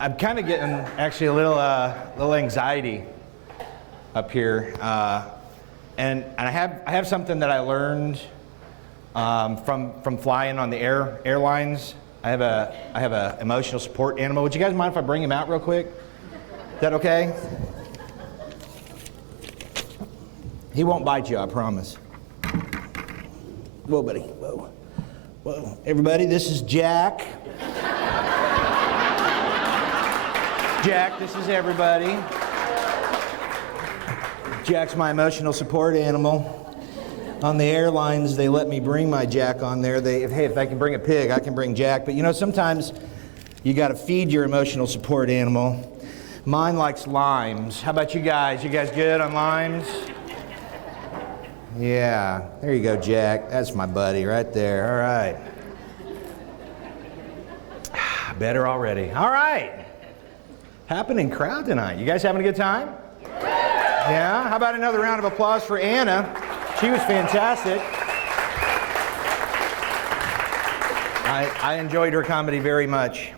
I'm kind of getting actually a little anxiety up here, and I have something that I learned from flying on the airlines. I have a emotional support animal. Would you guys mind if I bring him out real quick? Is that okay? He won't bite you, I promise. Whoa, buddy. Whoa. Whoa. Everybody, this is Jack. Jack, this is everybody. Jack's my emotional support animal. On the airlines, they let me bring my Jack on there. Hey, if I can bring a pig, I can bring Jack. But you know, sometimes you got to feed your emotional support animal. Mine likes limes. How about you guys? You guys good on limes? Yeah, there you go, Jack. That's my buddy right there. All right. Better already. All right. Happening crowd tonight. You guys having a good time? Yeah? How about another round of applause for Anna? She was fantastic. I enjoyed her comedy very much.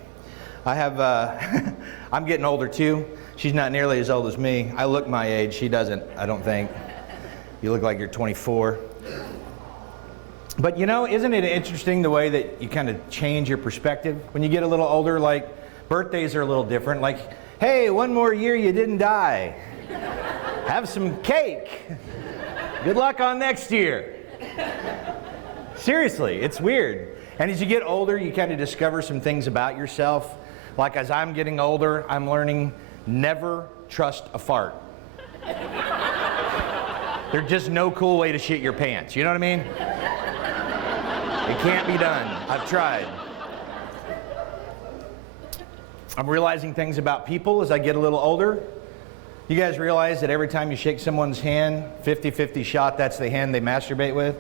I'm getting older too. She's not nearly as old as me. I look my age. She doesn't, I don't think. You look like you're 24. But you know, isn't it interesting the way that you kind of change your perspective when you get a little older? Like, birthdays are a little different. Like, hey, one more year you didn't die. Have some cake. Good luck on next year. Seriously, it's weird. And as you get older, you kind of discover some things about yourself. Like as I'm getting older, I'm learning never trust a fart. There's just no cool way to shit your pants. You know what I mean? It can't be done. I've tried. I'm realizing things about people as I get a little older. You guys realize that every time you shake someone's hand, 50-50 shot, that's the hand they masturbate with?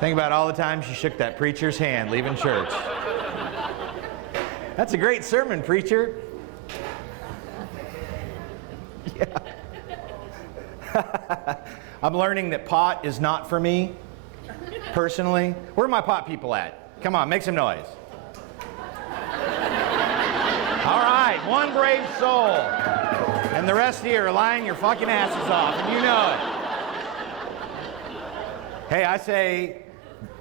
Think about all the times you shook that preacher's hand leaving church. That's a great sermon, preacher. Yeah. I'm learning that pot is not for me, personally. Where are my pot people at? Come on, make some noise. All right, one brave soul. And the rest of you are lying your fucking asses off, and you know it. Hey, I say,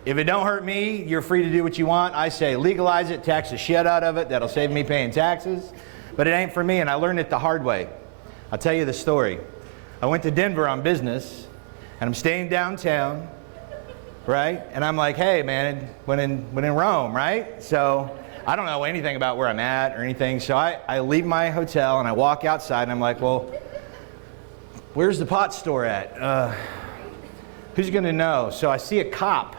if it don't hurt me, you're free to do what you want. I say, legalize it, tax the shit out of it. That'll save me paying taxes. But it ain't for me, and I learned it the hard way. I'll tell you the story. I went to Denver on business, and I'm staying downtown, right? And I'm like, hey, man, when in Rome, right? So I don't know anything about where I'm at or anything. So I leave my hotel, and I walk outside, and I'm like, well, where's the pot store at? Who's going to know? So I see a cop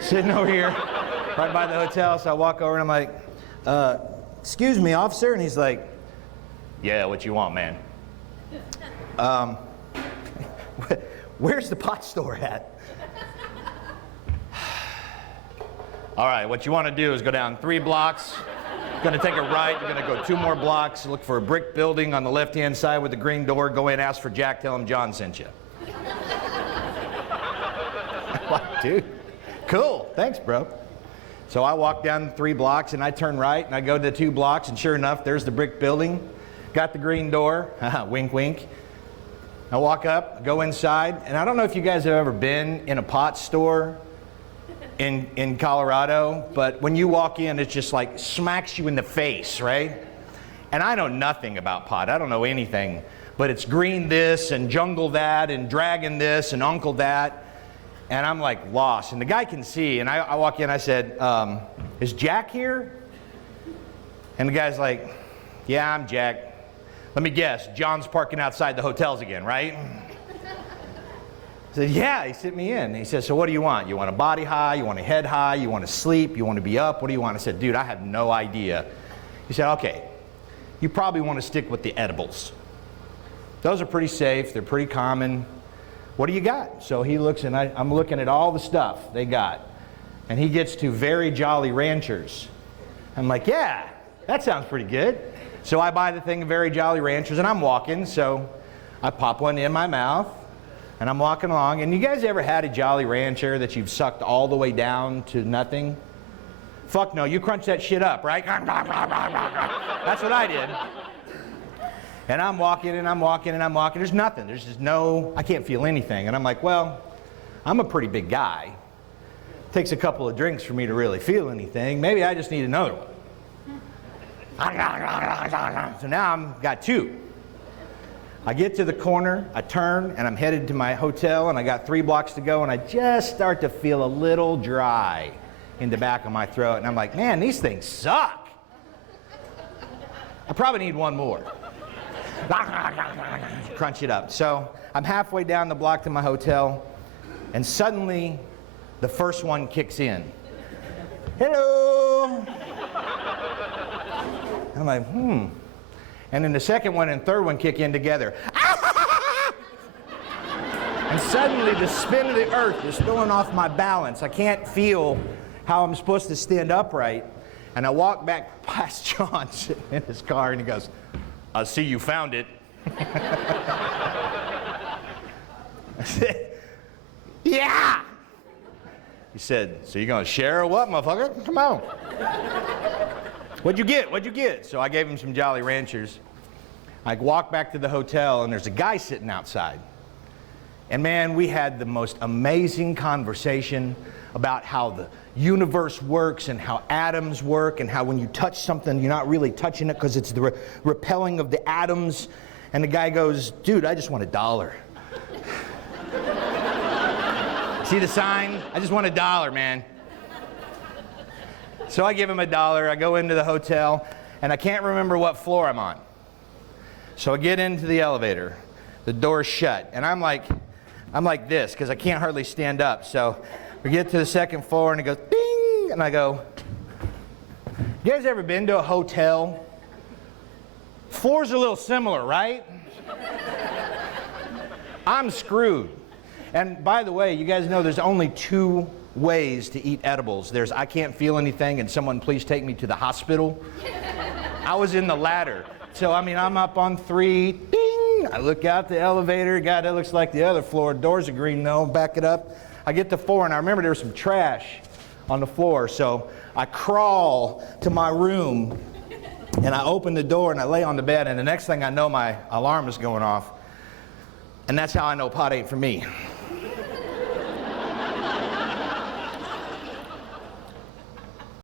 sitting over here right by the hotel. So I walk over, and I'm like, excuse me, officer. And he's like, yeah, what you want, man? Where's the pot store at? All right, what you want to do is go down 3 blocks. You're going to take a right. You're going to go 2 more blocks. Look for a brick building on the left-hand side with a green door. Go in, ask for Jack. Tell him John sent you. Like, dude, cool. Thanks, bro. So I walk down 3 blocks, and I turn right, and I go to 2 blocks, and sure enough, there's the brick building. Got the green door. Wink, wink. I walk up, go inside, and I don't know if you guys have ever been in a pot store in Colorado, but when you walk in, it just like smacks you in the face, right? And I know nothing about pot. I don't know anything, but it's green this and jungle that and dragon this and uncle that, and I'm like lost. And the guy can see, and I walk in, I said, is Jack here? And the guy's like, yeah, I'm Jack. Let me guess, John's parking outside the hotels again, right? I said, yeah, he sent me in. He said, so what do you want? You want a body high? You want a head high? You want to sleep? You want to be up? What do you want? I said, dude, I have no idea. He said, okay, you probably want to stick with the edibles. Those are pretty safe. They're pretty common. What do you got? So he looks, and I'm looking at all the stuff they got. And he gets to Very Jolly Ranchers. I'm like, yeah, that sounds pretty good. So I buy the thing of Very Jolly Ranchers, and I'm walking, so I pop one in my mouth, and I'm walking along. And you guys ever had a Jolly Rancher that you've sucked all the way down to nothing? Fuck no, you crunch that shit up, right? That's what I did. And I'm walking and I'm walking and I'm walking. There's nothing. There's just no, I can't feel anything. And I'm like, well, I'm a pretty big guy. It takes a couple of drinks for me to really feel anything. Maybe I just need another one. So now I've got two. I get to the corner, I turn, and I'm headed to my hotel, and I got 3 blocks to go, and I just start to feel a little dry in the back of my throat. And I'm like, man, these things suck. I probably need one more. Crunch it up. So I'm halfway down the block to my hotel, and suddenly the first one kicks in. Hello. I'm like, And then the second one and third one kick in together. And suddenly the spin of the earth is throwing off my balance. I can't feel how I'm supposed to stand upright. And I walk back past John sitting in his car, and he goes, I see you found it. I said, yeah. He said, so you gonna share or what, motherfucker? Come on. What'd you get? What'd you get? So I gave him some Jolly Ranchers. I walked back to the hotel, and there's a guy sitting outside. And man, we had the most amazing conversation about how the universe works and how atoms work and how when you touch something, you're not really touching it because it's the repelling of the atoms. And the guy goes, dude, I just want $1. See the sign? I just want $1, man. So I give him $1. I go into the hotel, and I can't remember what floor I'm on. So I get into the elevator. The door's shut, and I'm like this because I can't hardly stand up. So we get to the second floor, and it goes ding, and I go, you guys ever been to a hotel? Floors are a little similar, right? I'm screwed. And by the way, you guys know there's only 2 ways to eat edibles. There's I can't feel anything and someone please take me to the hospital. I was in the latter. So, I mean, I'm up on 3, ding! I look out the elevator, God, that looks like the other floor. Doors are green though, back it up. I get to 4, and I remember there was some trash on the floor. So I crawl to my room, and I open the door, and I lay on the bed, and the next thing I know, my alarm is going off. And that's how I know pot ain't for me.